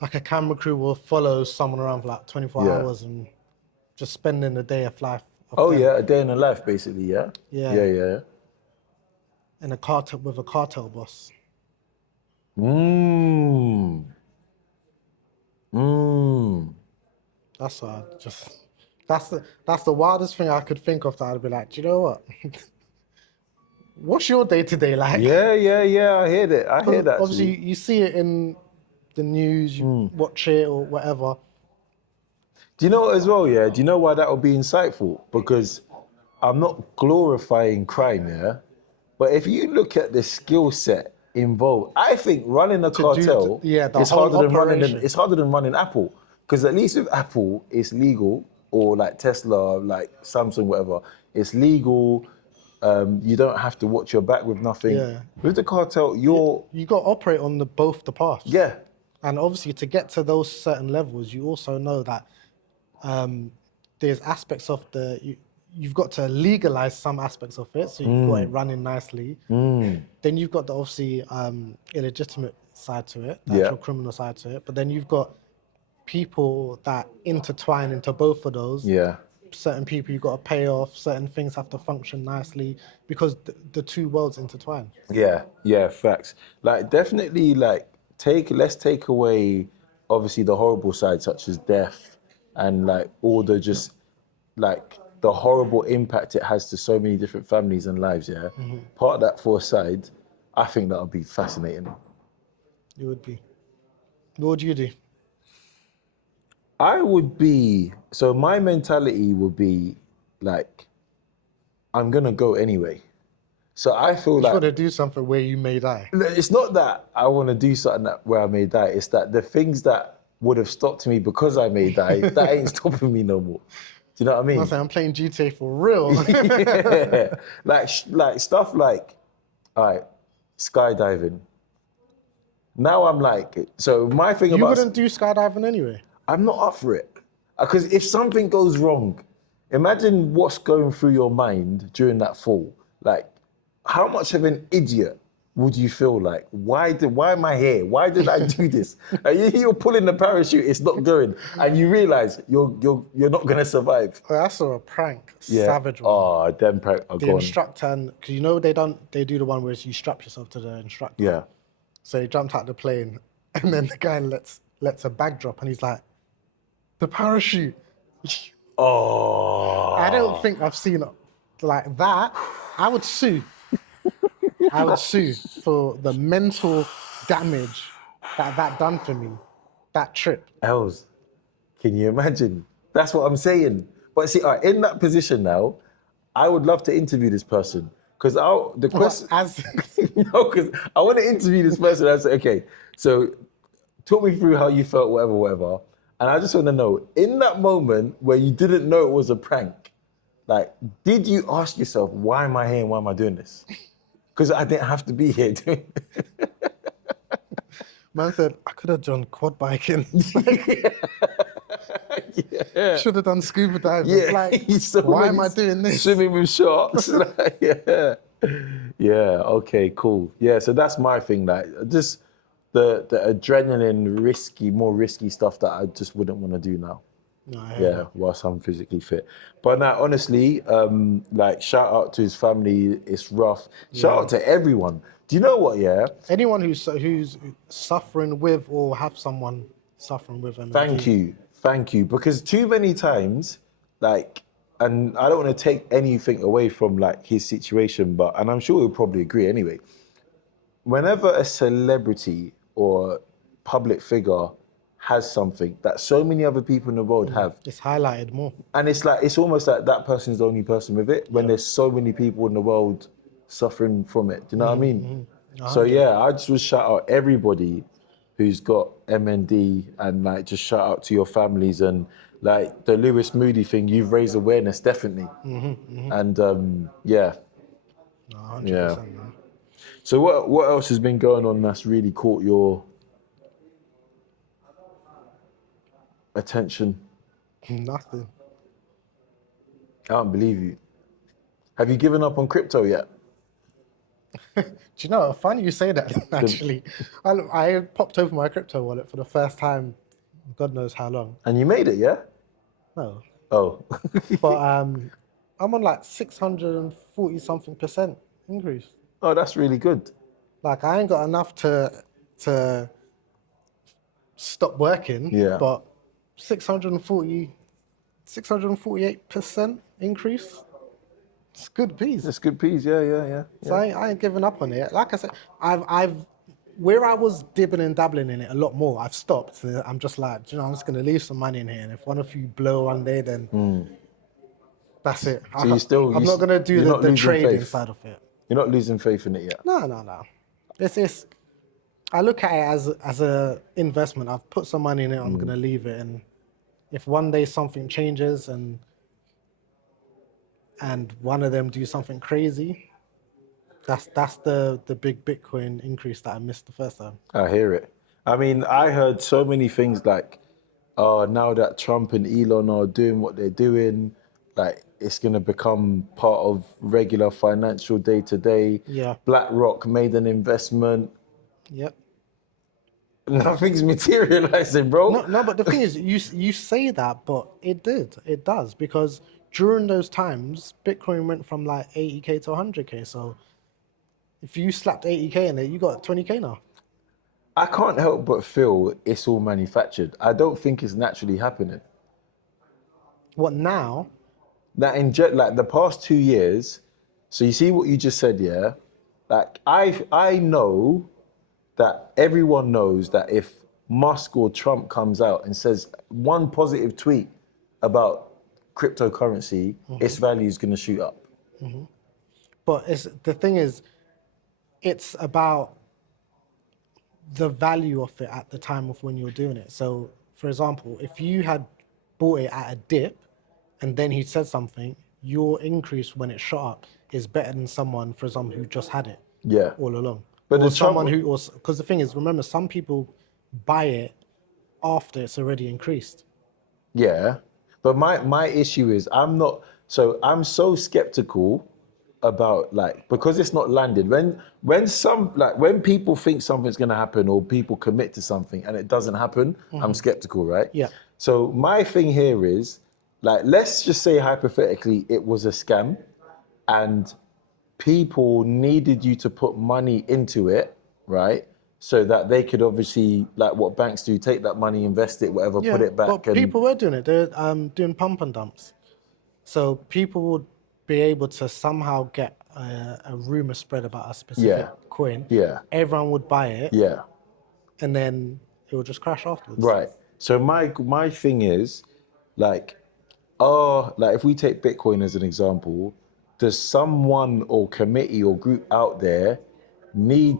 a camera crew will follow someone around for like 24 Yeah. hours and just spending the day of life of Oh them. yeah, a day in the life, basically. Yeah. Yeah. Yeah. In a cartel with a cartel boss. Mmm. Mmm. That's the wildest thing I could think of. That I'd be like, do you know what? What's your day to day like? Yeah. I hear that. I hear that. Obviously, Actually. you see it in the news, you watch it or whatever. Do you know what as well, yeah? Do you know why that would be insightful? Because I'm not glorifying crime, yeah? But if you look at the skill set involved, I think running a cartel the is whole harder operation. than running Apple. Because at least with Apple, it's legal, or like Tesla, like Samsung, whatever, it's legal. You don't have to watch your back with nothing. Yeah. With the cartel, You got to operate on both the paths. yeah. And obviously, to get to those certain levels, you also know that there's aspects of you've got to legalize some aspects of it, so you've got it running nicely. Then you've got the obviously illegitimate side to it, the Yeah. actual criminal side to it. But then you've got people that intertwine into both of those. Yeah. Certain people you've got to pay off, certain things have to function nicely because the two worlds intertwine. Yeah, facts. Like definitely like let's take away obviously the horrible side such as death and like all the just like the horrible impact it has to so many different families and lives, yeah. Part of that for aside, I think that would be fascinating. It would be. What would you do? So my mentality would be like, I'm gonna go anyway. So I feel You like got to do something where you may die. it's not that I want to do something where I may die. It's that the things that would have stopped me because I may die, that ain't stopping me no more. Do you know what I mean? I'm playing GTA for real. Yeah. Like stuff like, all right, skydiving. Now I'm like, so my thing You about wouldn't do skydiving anyway. I'm not up for it. Because if something goes wrong, imagine what's going through your mind during that fall. Like, how much of an idiot would you feel like? Why am I here? Why did I do this? Like, you're pulling the parachute, it's not going, and you realise you're not gonna survive. Oh, I saw a prank, Yeah. savage one. Oh, them prank. Oh, The go on. instructor, and because you know they do the one where you strap yourself to the instructor. Yeah. So he jumped out the plane, and then the guy lets a bag drop, and he's like, "The parachute." Oh. I don't think I've seen it like that. I would sue. I would sue for the mental damage that done for me. That trip. Els, can you imagine? That's what I'm saying. But see, all right, in that position now, I would love to interview this person because the question. No, because I want to interview this person. I say, okay, so talk me through how you felt, whatever. And I just want to know, in that moment where you didn't know it was a prank, like, did you ask yourself, why am I here and why am I doing this? Because I didn't have to be here doing Man said, I could have done quad biking. Yeah. Should have done scuba diving. Yeah. Like, So why many am I doing this? Swimming with sharks. Like, yeah. Yeah, okay, cool. Yeah, so that's my thing. Like, just the adrenaline, more risky stuff that I just wouldn't want to do now. No, I hear that. Whilst I'm physically fit. But now, honestly, like, shout out to his family. It's rough. Shout out to everyone. Do you know what? Yeah. Anyone who's suffering with or have someone suffering with MND. Thank you. Because too many times, like, and I don't want to take anything away from like his situation, and I'm sure he'll probably agree anyway. Whenever a celebrity or public figure has something that so many other people in the world have, It's highlighted more. and it's almost like that person's the only person with it when there's so many people in the world suffering from it. Do you know what I mean? So yeah, I just would shout out everybody who's got MND and like just shout out to your families and like the Lewis Moody thing. You've raised awareness definitely, and yeah. No, 100%, Yeah. man. So what else has been going on that's really caught your attention? Nothing. I can't believe you. Have you given up on crypto yet? Do you know, funny you say that, actually. I popped over my crypto wallet for the first time, God knows how long. And you made it, yeah? No. Oh. But I'm on like 640 something % increase. Oh, that's really good. Like, I ain't got enough to stop working, Yeah. but 648% increase. It's good piece. That's good piece, yeah. So I ain't giving up on it. Like I said, I've where I was dibbing and dabbling in it a lot more, I've stopped. I'm just like, you know, I'm just gonna leave some money in here, and if one of you blow one day, then that's it. So I'm not gonna do you're not the losing trade faith. inside of it. You're not losing faith in it yet. No. It's I look at it as a investment. I've put some money in it. I'm gonna leave it, and if one day something changes and one of them do something crazy, that's the big Bitcoin increase that I missed the first time. I hear it. I mean, I heard so many things like, now that Trump and Elon are doing what they're doing, like it's going to become part of regular financial day to day. Yeah. BlackRock made an investment. Yep. Nothing's materializing, bro. No, but the thing is, you say that, but it does, because during those times, Bitcoin went from like 80K to 100K. So if you slapped 80K in it, you got 20K now. I can't help but feel it's all manufactured. I don't think it's naturally happening. What now? That in like the past 2 years, so you see what you just said, yeah? Like I know that everyone knows that if Musk or Trump comes out and says one positive tweet about cryptocurrency, its value is going to shoot up. But the thing is, it's about the value of it at the time of when you're doing it. So, for example, if you had bought it at a dip and then he said something, your increase when it shot up is better than someone, for example, who just had it all along. But Or the someone Trump- who, because the thing is, remember, some people buy it after it's already increased. Yeah. But my issue is I'm so skeptical about like because it's not landed. When people think something's gonna happen or people commit to something and it doesn't happen, I'm skeptical, right? Yeah. So my thing here is like let's just say hypothetically it was a scam and people needed you to put money into it, right? So that they could obviously, like what banks do, take that money, invest it, whatever, Yeah, put it back. but people were doing it. They're doing pump and dumps. So people would be able to somehow get a rumor spread about a specific coin. Yeah. Everyone would buy it, Yeah. and then it would just crash afterwards. Right. So my thing is, like, like if we take Bitcoin as an example, does someone or committee or group out there need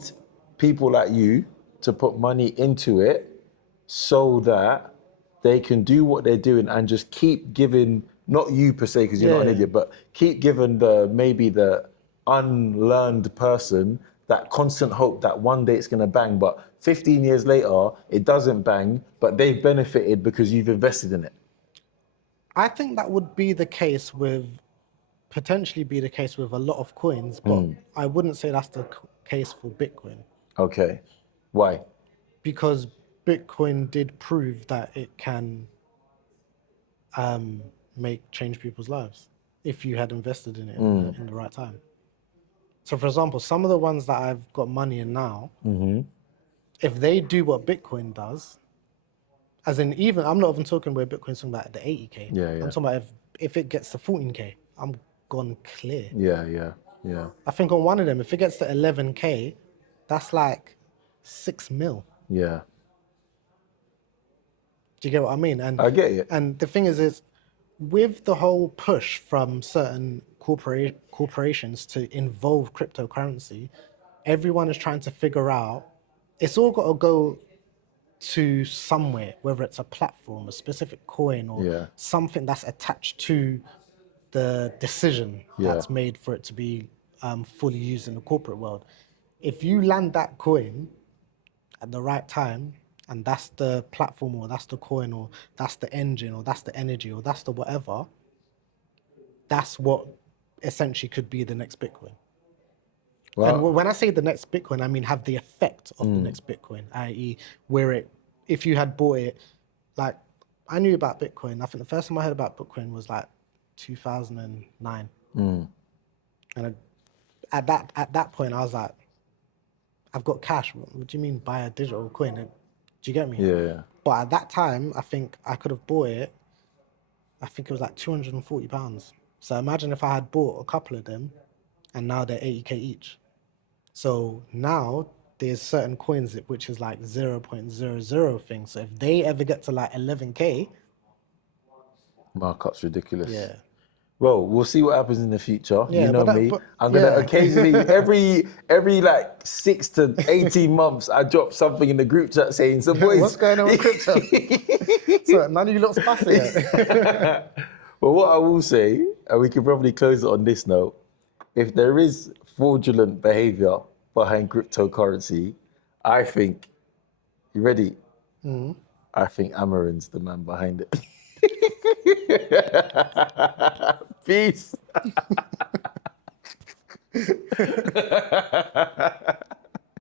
people like you to put money into it so that they can do what they're doing and just keep giving, not you per se, because you're not an Yeah. idiot, but keep giving maybe the unlearned person that constant hope that one day it's going to bang, but 15 years later, it doesn't bang, but they've benefited because you've invested in it. I think that would be the case potentially be the case with a lot of coins, but I wouldn't say that's the case for Bitcoin. Okay. Why? Because Bitcoin did prove that it can change people's lives if you had invested in it in the right time. So, for example, some of the ones that I've got money in now, if they do what Bitcoin does, as in even, I'm not even talking where Bitcoin's talking about the 80K. Yeah. I'm talking about if it gets to 14K, I'm gone clear. Yeah. I think on one of them, if it gets to 11K, that's like 6 mil. Yeah. Do you get what I mean? And I get it. And the thing is with the whole push from certain corporations to involve cryptocurrency, everyone is trying to figure out, it's all got to go to somewhere, whether it's a platform, a specific coin, or something that's attached to the decision that's made for it to be fully used in the corporate world. If you land that coin at the right time, and that's the platform, or that's the coin, or that's the engine, or that's the energy, or that's the whatever, that's what essentially could be the next Bitcoin. Well, And when I say the next Bitcoin, I mean have the effect of the next Bitcoin, i.e. if you had bought it, like I knew about Bitcoin, I think the first time I heard about Bitcoin was like 2009. And at that point, I was like, I've got cash. What do you mean buy a digital coin? Do you get me? Yeah. But at that time, I think I could have bought it. I think it was like £240. So imagine if I had bought a couple of them, and now they're 80K each. So now there's certain coins which is like 0.00 thing. So if they ever get to like 11K, Markup's ridiculous. yeah. Well, we'll see what happens in the future. Yeah, you know but me. I'm gonna yeah. occasionally every like 6 to 18 months I drop something in the group chat saying, so boys, What's going on with crypto? So none of you lot spassing it. Well, what I will say, and we can probably close it on this note, if there is fraudulent behavior behind cryptocurrency, I think, you ready? I think Amarin's the man behind it. Peace.